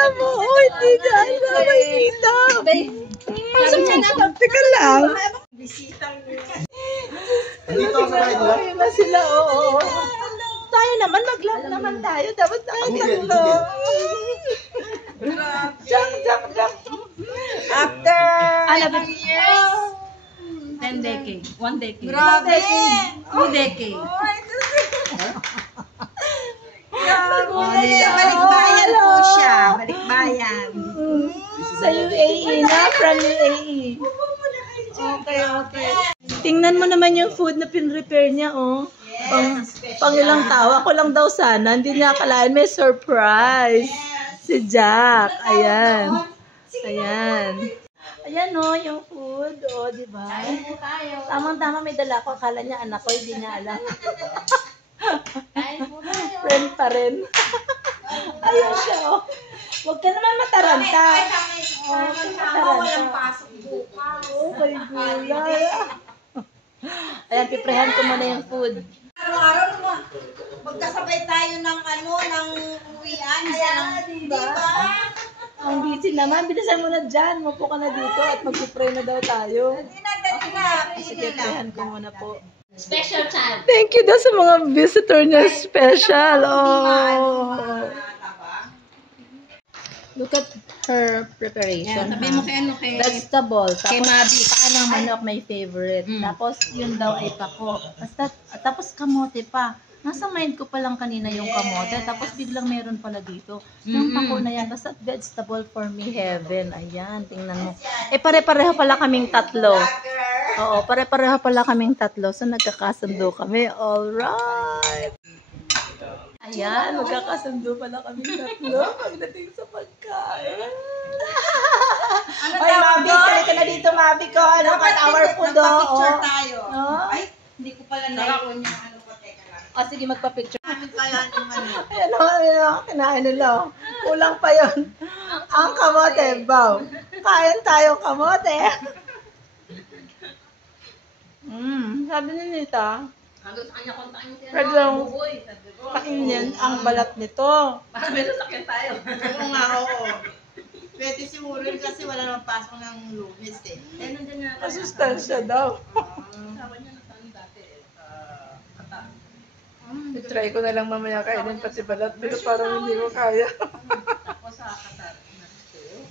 alam mo. Oh, hindi niya alam. Ay, tita. Teka lang. Dito sa bahay nila? Ayun na sila, oo. Tayo naman, mag-love naman tayo. Dapat tayo tatlo. Jump. After Ilang years? 10 decade. 1 decade. Grabe! 2 decade. Balikbayan po siya. Balikbayan. Sa UAE na, from UAE. Okay. Tingnan mo naman yung food na pin-prepare niya, oh. Pang ilang tao. Ako lang daw sana. Hindi niya akalain may surprise. Si Jack. Ayan. Ayan, oh, yung food. Oh, di ba? Tamang-tama may dala ko. Akala niya anak ko, hindi niya alam. Friend pa rin. Ayan siya, oh. Huwag ka naman mataranta. Walang pasok bukas. Oh, may gulay. Ayan, piprehan ko muna yung food. Araw-araw naman, magkasabay tayo ng uwian. Diba? Ang busy naman. Bilisan mo na dyan. Mupo ka na dito at mag-pray na daw tayo. Dali na. Sige, prehan ko muna po. Special child. Thank you daw sa mga visitor niya. Special. Oh. Look at her preparation. Sabi mo kay ano kay Vegetable. kay Mabi. Paan ng manok, my favorite. Tapos, yun daw ay pako. Tapos, kamote pa. Nasa mind ko pa lang kanina yung kamote. Tapos, biglang meron pala dito. Yung pako na yan. Basta vegetable for me, heaven. Ayan, tingnan mo. Pare-pareho pala kaming tatlo. Oo, pare-pareho pala kaming tatlo. So, nagkakasundo kami. Alright. Ayan, magkakasundo pala kaming tatlo. Pagdating sa pagkain. Ay, Mabi, kali ka na dito, Mabi ko. Ano ka, our food, Picture tayo. Oh. Ay, hindi ko pala naikon yung ano ko. Teka lang. O, sige, magpa-picture. Ano kaya yung ano? Ayan, kinain nila. Kulang pa yon. Ang kamote, baw. Kain tayo kamote. Sabi ni Nita, Hanggang sa kanya kontakin mo siya. pwede lang kainin ang balat nito. Para meron sakyan tayo. Oo nga, oo. Pwede siguro kasi wala namang pasok ng Lunes eh. Eh, nandyan nga. Masustansya daw. Sawa niya na saan dati. Kata. I-try ko na lang mamaya kainin pati balat. Pero parang hindi ko kaya. Tapos sa Qatar.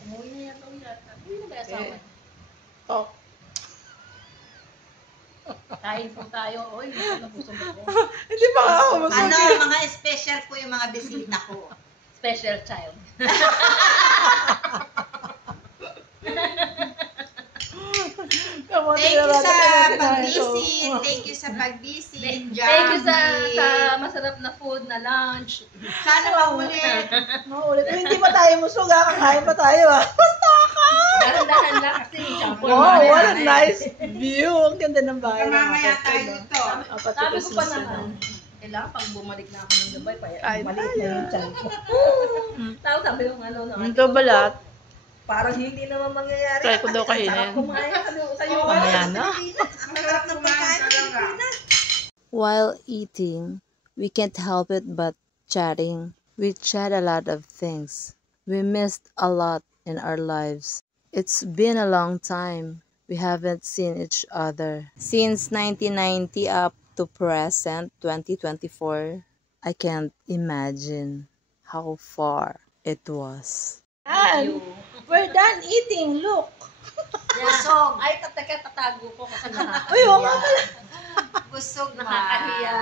Umuwi na yata. Umuwi na ba yung asawa? Oh. Kain po tayo. Oy, nabusog ako. Hindi pa nga ako Ano, masakit. mga special po yung mga bisita ko. Special child. Kamote Thank you na sa natin. pag-visit. Thank you sa pag-visit. Thank you sa masarap na food, na lunch. Sana maulit. Maulit. Hindi pa tayo musog ha. Kakain pa tayo ha. Basta ka! Dahan-dahan lang kasi champo. Wow, what a nice view. Ang ganda ng bahay. Mamaya tayo ito. Sabi ko pa naman, kailangan pag bumalik na ako ng Dubai, Kain maliit na yung chan ko. Tapos sabi yung ano naman, Ito balat. parang hindi naman mangyayari. Try ko daw Kasi ang kainin. sarap kumain sa'yo. Mamaya na. Ang sarap ng pagkain ng Pilipinas. While eating, we can't help it but chatting. We chat a lot of things. We missed a lot in our lives. It's been a long time. We haven't seen each other. Since 1990 up to present 2024, I can't imagine how far it was. And we're done eating. Look. Busog. Ay, tatago ko kasi Uy, oo nga. Busog na. nakakahiya.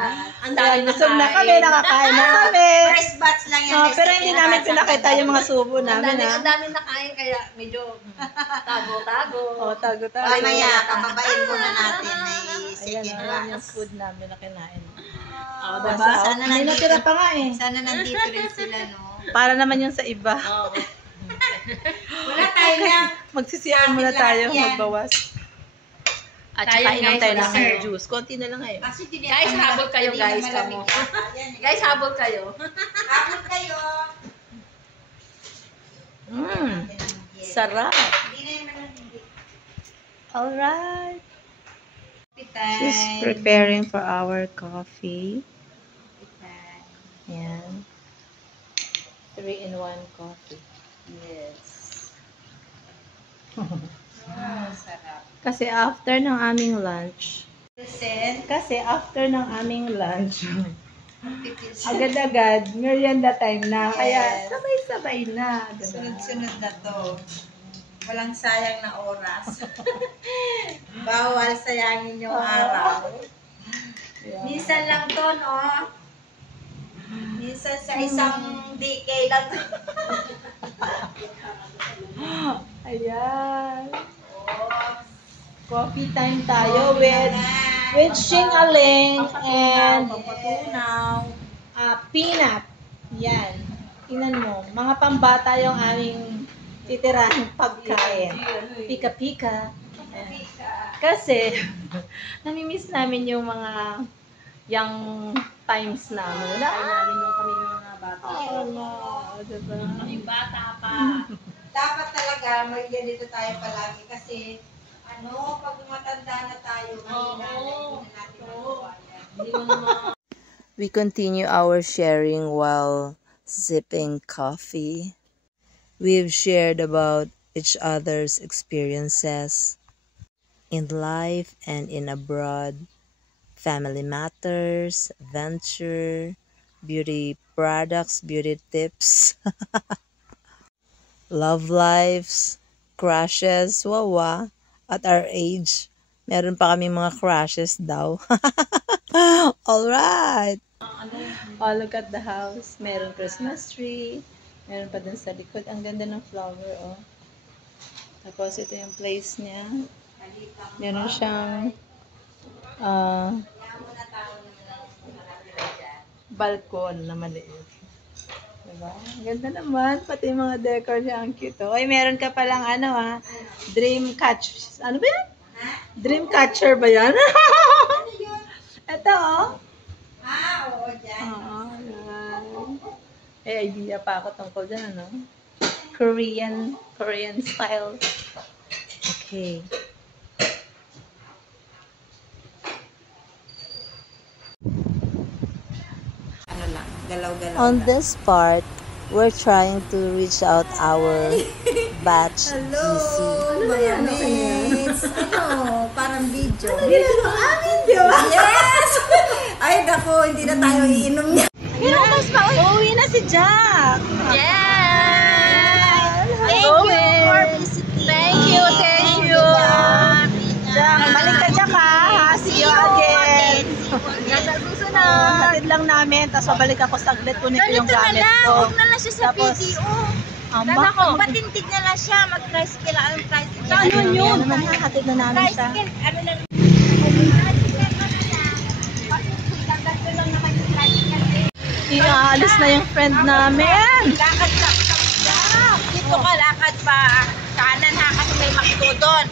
Ang Ayan, dami busog na kami. Nakakain na kami. First batch lang yan. Oh, pero hindi namin pinakita yung mga subo namin ha. Ang dami nakain kaya medyo tago-tago. Oh, tago tayo. Mamaya, papabain muna natin. May Ayan, second ayan yung batch. food namin na kinain. Oh, Basta, diba? Sana may nandito- natira pa nga eh. Sana nandito rin sila, no? Para naman yung sa iba. Oo. Wala tayo na. Magsisiyan muna tayo, magbawas. At Tayo, saka inom guys, tayo ng dessert. juice. Konti na lang eh. Kasi hindi Guys, habol kayo, hindi na guys, malamig kamo. yata. Yan, eh. Guys, habol kayo. Habol kayo. Sarap. Hindi na yung malamig. Alright. Coffee time. She's preparing for our coffee. Coffee time. Yan. 3-in-1 coffee. Yes. Sarap. Kasi after ng aming lunch, Present. agad-agad, merienda time na. Kaya Yes. sabay-sabay na. Diba? Sunod-sunod na to. Walang sayang na oras. Bawal sayangin yung araw. Minsan lang to, no? Minsan sa isang decade lang to. Ayan. Oh, Coffee time tayo with shing-a-ling and papatunaw. peanut. Yan. Tingnan mo. Mga pambata yung aming titirahing pagkain. Pika-pika. Ayan. Kasi, namimiss namin yung mga young times namin. Wala namin nung kami mga bata. Diba? Kaming bata pa. Dapat talaga may ganito tayo palagi kasi pag matanda na tayo, mahina na, hindi na natin magawa yan. Hindi mo naman. We continue our sharing while sipping coffee. We've shared about each other's experiences in life and in abroad, family matters, adventure, beauty products, beauty tips, love lives, crushes, wawa. At our age, meron pa kami mga crushes daw. Alright! Oh, look at the house. Meron Christmas tree. Meron pa dun sa likod. Ang ganda ng flower, oh. Tapos ito yung place niya. Meron siyang balkon na maliit. Diba? Ang ganda naman. Pati yung mga decor niya ang cute. Oh. Oy, meron ka palang dream catch. Ano ba yan? Dream catcher ba yan? Ito, oh. Oo, dyan. Oo, yan. Eh, idea pa ako tungkol dyan, ano? Korean style. Okay. Galaw-galaw. On this part, we're trying to reach out our batch GC. Mga mates. Parang video. Amin, di ba? Yes! Ay, naku, hindi na tayo iinom niya. Uuwi na si Jack! Yes! Thank you for visiting. Thank you. Jack, balik ka Jack ha. See you again. Nasa susunod. Hatid lang namin, tapos babalik ako saglit, kunin ko yung gamit ko. Huwag na lang siya sa Tapos, PTO. Amba ko. Patintig na lang siya. Mag-tricycle ang tricycle. Ano yun? Hatid na namin siya. Tricycle. Ano lang. Tricycle na lang. Ganto lang naman yung tricycle. Iaalis na yung friend namin. Lakad ka. Dito ka, lakad pa. Kanan ha, kasi may McDo doon.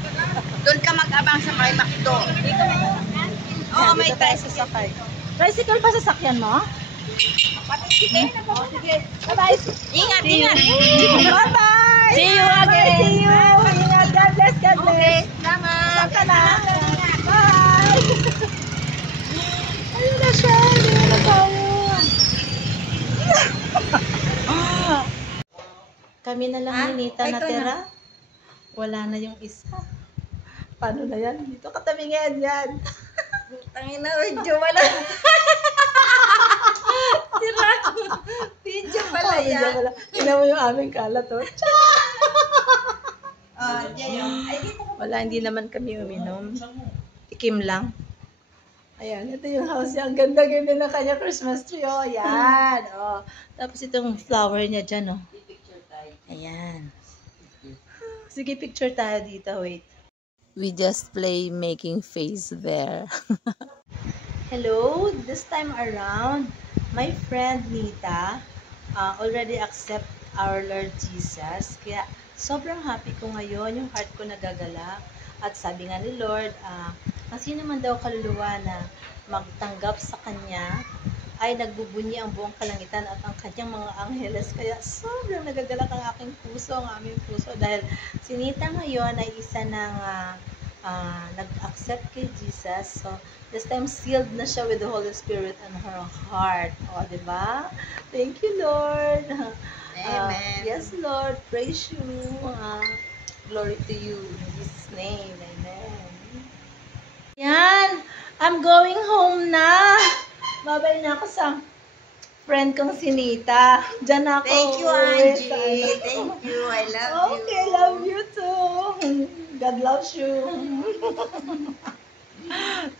Doon ka mag-abang sa may McDo. Dito may Oo, may Dito tayo tricycle. sasakay. Tricycle pa sasakyan mo? Sige. Bye-bye. Ingat. Bye-bye. See you again. See you. Ingat. God bless. God bless. Okay, salamat. Saan ka na? Bye. Ayun na siya. Hindi na tayo. Kami na lang ni Nita natira. Wala na yung isa. Paano na yan? Dito katabingin yan. Tangina, medyo wala. Sira. Video pala yan. Tingnan mo yung aming kalat. Oh. Diyan yun. Ay, dito ko. Wala, hindi naman kami uminom. Ikim lang. Ayan, ito yung house niya. Ang ganda-ganda ng kanya Christmas tree. Oh, yan. Oh. Tapos itong flower niya dyan, oh. Ayan. Sige, picture tayo dito. Wait. We just play making face there. Hello, this time around, my friend Nita already accept our Lord Jesus. Kaya sobrang happy ko ngayon, yung heart ko nagagalak. At sabi nga ni Lord, ang sino man daw kaluluwa na magtanggap sa Kanya, ay nagbubunyi ang buong kalangitan at ang kanyang mga angheles. Kaya sobrang nagagalak ang aking puso, ang aming puso. Dahil si Nita ngayon ay isa ng nag-accept kay Jesus. So, this time sealed na siya with the Holy Spirit in her heart. O, diba? Thank you, Lord. Amen. Yes, Lord. Praise you. Glory to you. In Jesus' name. Amen. Yan. I'm going home na. Babay na ako sa friend kong si Nita. Diyan ako. Thank you, uuwi Angie. sa ano. Thank you. I love you. Okay, love you too. God loves you.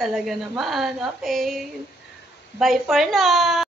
Talaga naman. Okay. Bye for now.